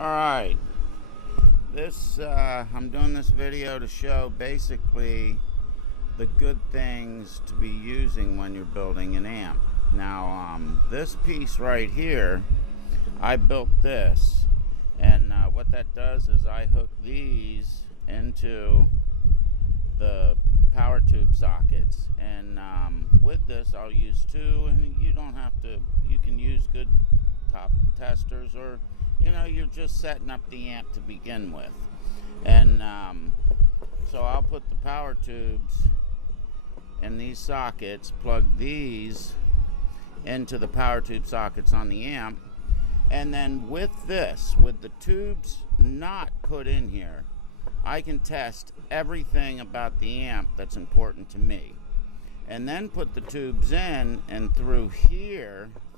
Alright, I'm doing this video to show basically the good things to be using when you're building an amp. Now, this piece right here, I built this, and what that does is I hook these into the power tube sockets, and with this I'll use two, and you don't have to, you can use good top testers, or you're just setting up the amp to begin with. And so I'll put the power tubes in these sockets, plug these into the power tube sockets on the amp, and then with this, with the tubes not put in here, I can test everything about the amp that's important to me, and then put the tubes in, and through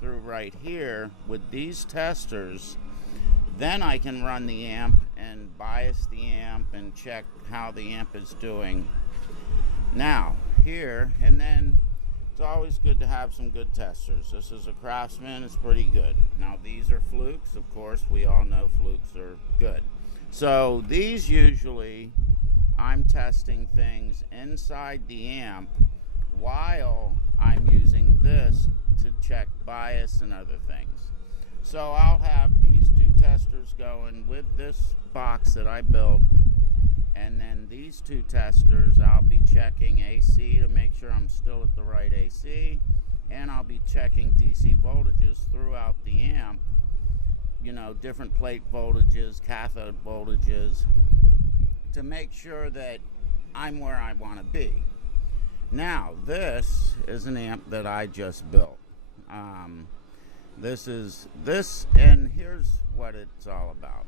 right here with these testers, then I can run the amp and bias the amp and check how the amp is doing. Now here, and then it's always good to have some good testers. This is a Craftsman, it's pretty good. Now these are flukes, of course, we all know flukes are good. So these usually, I'm testing things inside the amp while I'm using this to check bias and other things. So I'll have these two testers going with this box that I built, and then these two testers, I'll be checking AC to make sure I'm still at the right AC, and I'll be checking DC voltages throughout the amp, different plate voltages, cathode voltages, to make sure that I'm where I want to be. Now, this is an amp that I just built. And here's what it's all about.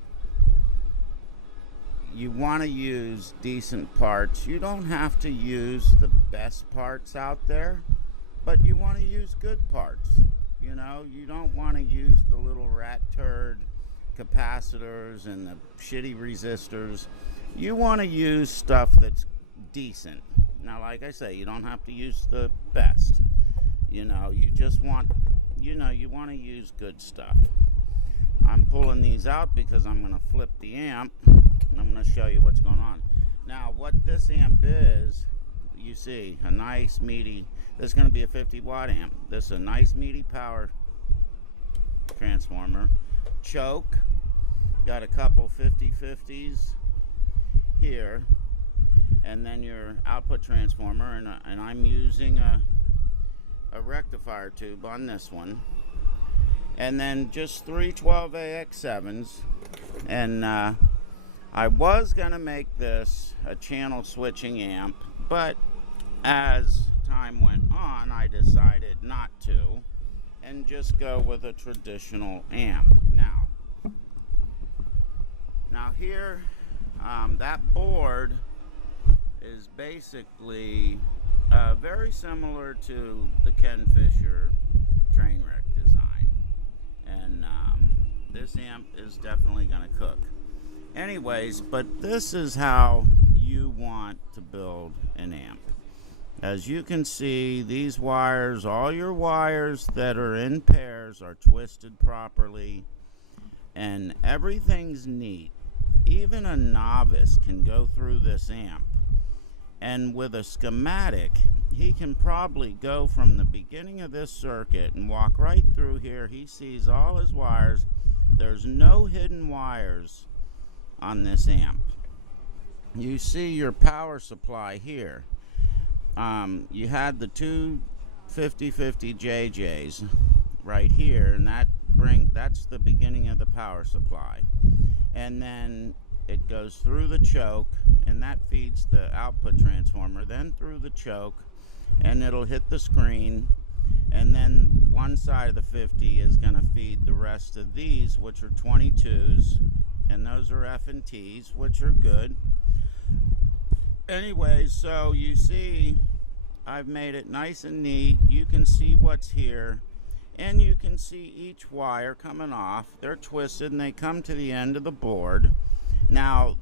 You want to use decent parts. You don't have to use the best parts out there, but you want to use good parts. You don't want to use the little rat turd capacitors and the shitty resistors. You want to use stuff that's decent. Now, like I say, you don't have to use the best. You just want, you want to use good stuff. I'm pulling these out because I'm going to flip the amp, and I'm going to show you what's going on. Now, what this amp is, you see, a nice meaty, this is going to be a 50 watt amp. This is a nice meaty power transformer. Choke, got a couple 50/50s here, and then your output transformer, and I'm using a rectifier tube on this one, and then just three 12AX7s, and I was gonna make this a channel switching amp, but as time went on I decided not to and just go with a traditional amp. Now here, that board is basically very similar to the Ken Fisher trainwreck design, and this amp is definitely going to cook. Anyways, but this is how you want to build an amp. As you can see, these wires, all your wires that are in pairs are twisted properly, and everything's neat. Even a novice can go through this amp, and with a schematic he can probably go from the beginning of this circuit and walk right through here. He sees all his wires. There's no hidden wires on this amp. You see your power supply here. You had the two 50/50 JJs right here, and that's the beginning of the power supply, and then it goes through the choke, and that feeds the output transformer, then through the choke, and it'll hit the screen, and then one side of the 50 is going to feed the rest of these, which are 22s, and those are F&Ts, which are good. Anyways, so you see I've made it nice and neat. You can see what's here, and you can see each wire coming off. They're twisted and they come to the end of the board. Now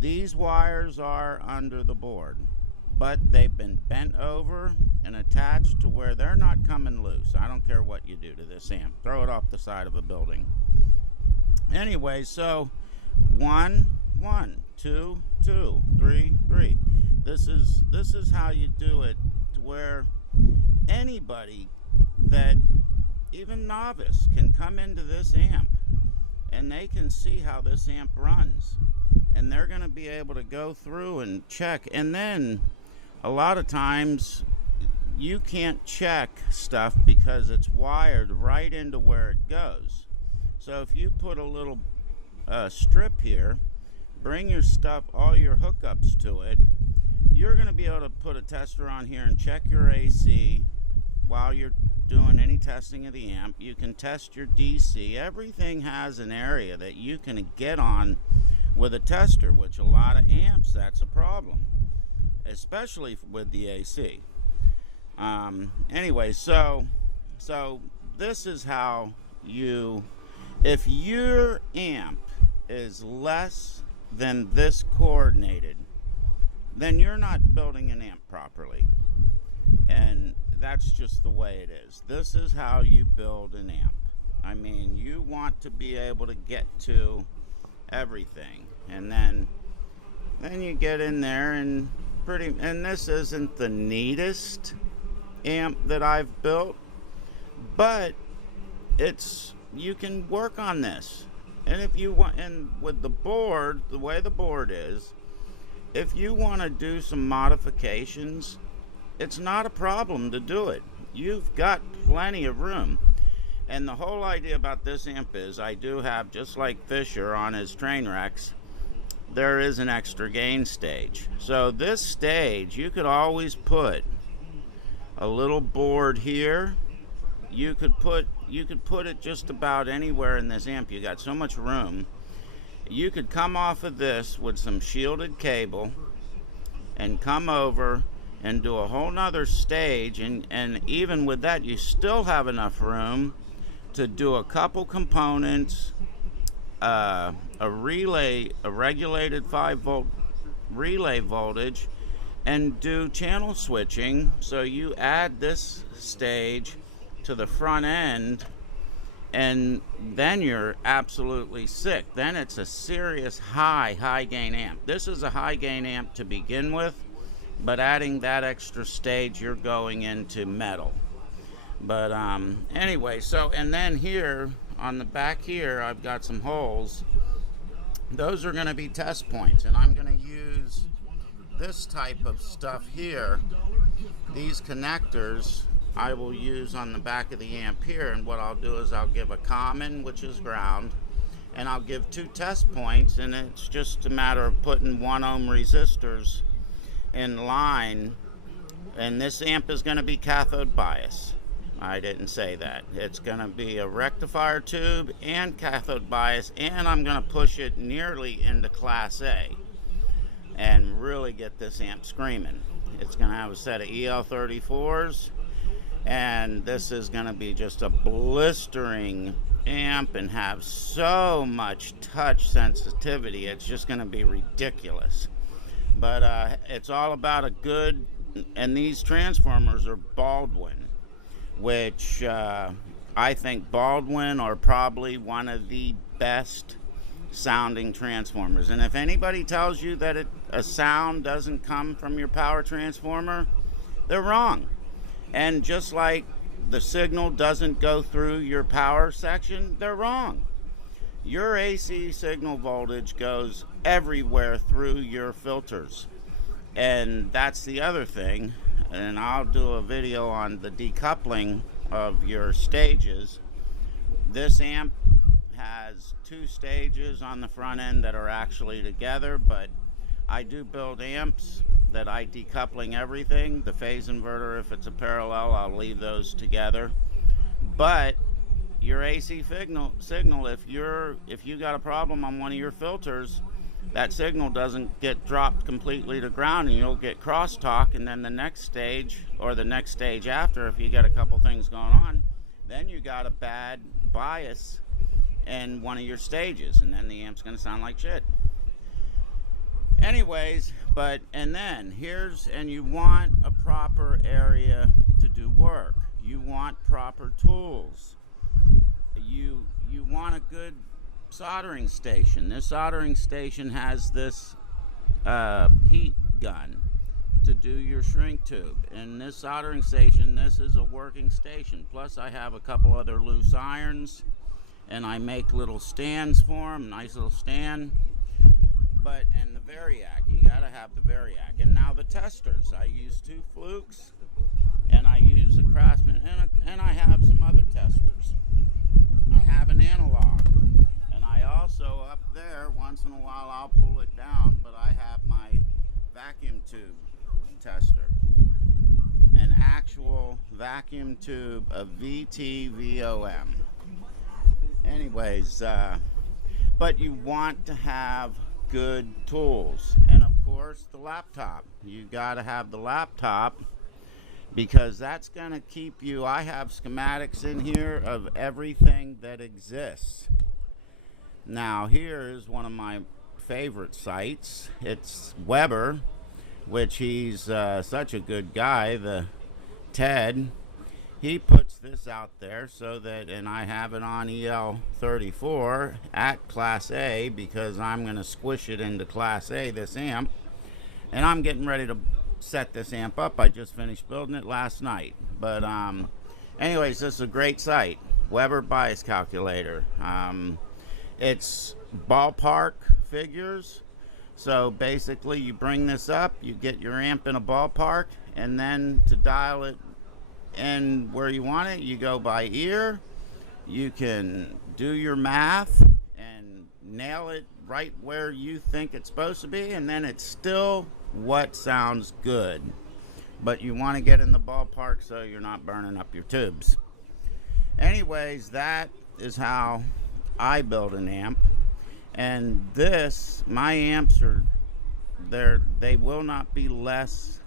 these wires are under the board, but they've been bent over and attached to where they're not coming loose. I don't care what you do to this amp. Throw it off the side of a building. Anyway, so 1 1 2 2 3 3. This is how you do it, to where anybody that even novice can come into this amp and they can see how this amp runs, and they're going to be able to go through and check. And then a lot of times you can't check stuff because it's wired right into where it goes. So if you put a little strip here, bring your stuff, all your hookups to it, you're going to be able to put a tester on here and check your AC while you're doing any testing of the amp. You can test your DC. Everything has an area that you can get on with a tester, which a lot of amps, that's a problem, especially with the AC. Anyway, so this is how you, if your amp is less than this coordinated, then you're not building an amp properly. And that's just the way it is. This is how you build an amp. I mean, you want to be able to get to everything, and then you get in there and this isn't the neatest amp that I've built, but you can work on this. And if you want, and with the board, the way the board is, if you want to do some modifications, it's not a problem to do it. You've got plenty of room. And the whole idea about this amp is, I do have, just like Fisher on his trainwrecks, there is an extra gain stage. So this stage, you could always put a little board here. You could put it just about anywhere in this amp. You got so much room. You could come off of this with some shielded cable and come over and do a whole nother stage, and even with that you still have enough room to do a couple components, a relay, a regulated 5-volt relay voltage, and do channel switching. So you add this stage to the front end, and then you're absolutely sick. Then it's a serious high gain amp. This is a high gain amp to begin with, but adding that extra stage, you're going into metal. But anyway, so, and then here on the back here, I've got some holes. Those are going to be test points, and I'm going to use this type of stuff here. These connectors I will use on the back of the amp here, and what I'll do is I'll give a common, which is ground, and I'll give 2 test points, and it's just a matter of putting 1 ohm resistors in line. And this amp is going to be cathode bias. I didn't say that. It's going to be a rectifier tube and cathode bias, and I'm going to push it nearly into Class A and really get this amp screaming. It's going to have a set of EL34s, and this is going to be just a blistering amp and have so much touch sensitivity. It's just going to be ridiculous. But it's all about a good, and these transformers are Baldwin, which I think Baldwin are probably one of the best sounding transformers. And if anybody tells you that a sound doesn't come from your power transformer, they're wrong. And just like the signal doesn't go through your power section, they're wrong. Your AC signal voltage goes everywhere through your filters. And that's the other thing, and I'll do a video on the decoupling of your stages. This amp has 2 stages on the front end that are actually together, but I do build amps that I decoupling everything. The phase inverter, if it's a parallel, I'll leave those together. But your AC signal, if you got a problem on one of your filters, that signal doesn't get dropped completely to ground, and you'll get crosstalk. And then the next stage, or the next stage after, if you got a couple things going on, then you got a bad bias in one of your stages, and then the amp's going to sound like shit. Anyways, and then and you want a proper area to do work. You want proper tools. You want a good soldering station. This soldering station has this heat gun to do your shrink tube. And this soldering station, this is a working station. Plus I have a couple other loose irons, and I make little stands for them, nice little stand. And the variac, you gotta have the variac. And now the testers, I use 2 flukes, and I use a Craftsman, and I have some other testers. I have an analog, and I also, up there, once in a while I'll pull it down, but I have my vacuum tube tester, an actual vacuum tube, a VTVOM. Anyways, but you want to have good tools, and of course the laptop. You got to have the laptop, because that's going to keep you. I have schematics in here of everything that exists. Now here is one of my favorite sites. It's Weber, which he's such a good guy, the Ted. He puts this out there so that, and I have it on EL34 at Class A, because I'm going to squish it into Class A, this amp. And I'm getting ready to set this amp up. I just finished building it last night. But anyways, this is a great site. Weber bias calculator. It's ballpark figures. So basically you bring this up, you get your amp in a ballpark, and then to dial it and where you want it, you go by ear. You can do your math and nail it right where you think it's supposed to be, and then it's still what sounds good. But you want to get in the ballpark so you're not burning up your tubes. Anyways, that is how I build an amp. And this, my amps are they will not be less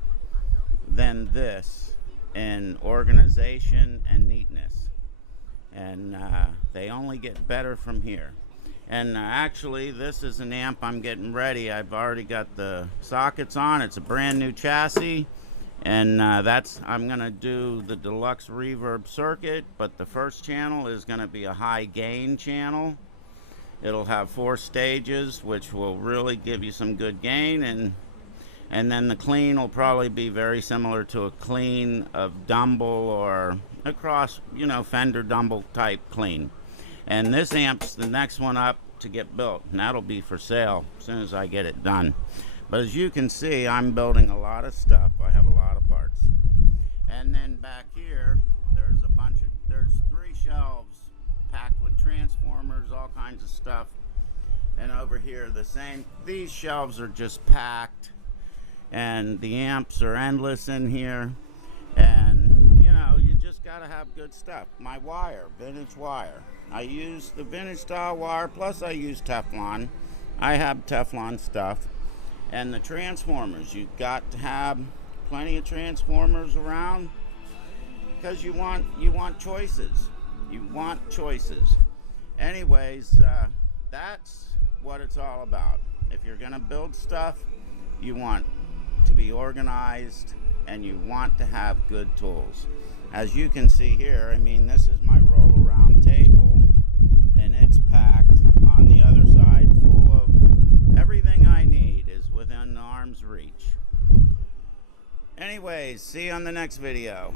than this in organization and neatness, and they only get better from here. And actually, this is an amp I'm getting ready. I've already got the sockets on. It's a brand new chassis, and I'm gonna do the deluxe reverb circuit, but the first channel is gonna be a high gain channel. It'll have 4 stages, which will really give you some good gain, and then the clean will probably be very similar to a clean of Dumble, or across, you know, Fender Dumble type clean. And this amp's the next one up to get built, and that'll be for sale as soon as I get it done. But as you can see, I'm building a lot of stuff. I have a lot of parts. And then back here, there's 3 shelves packed with transformers, all kinds of stuff. And over here, the same. These shelves are just packed, and the amps are endless in here. And you know, you just gotta have good stuff. My wire, vintage wire. I use the vintage style wire, plus I use Teflon. I have Teflon stuff. And the transformers, you've got to have plenty of transformers around, because you want choices. You want choices. Anyways, that's what it's all about. If you're gonna build stuff, you want to be organized, and you want to have good tools. As you can see here, I mean, this is my roll around table, and it's packed on the other side full of everything I need is within arm's reach. Anyways, see you on the next video.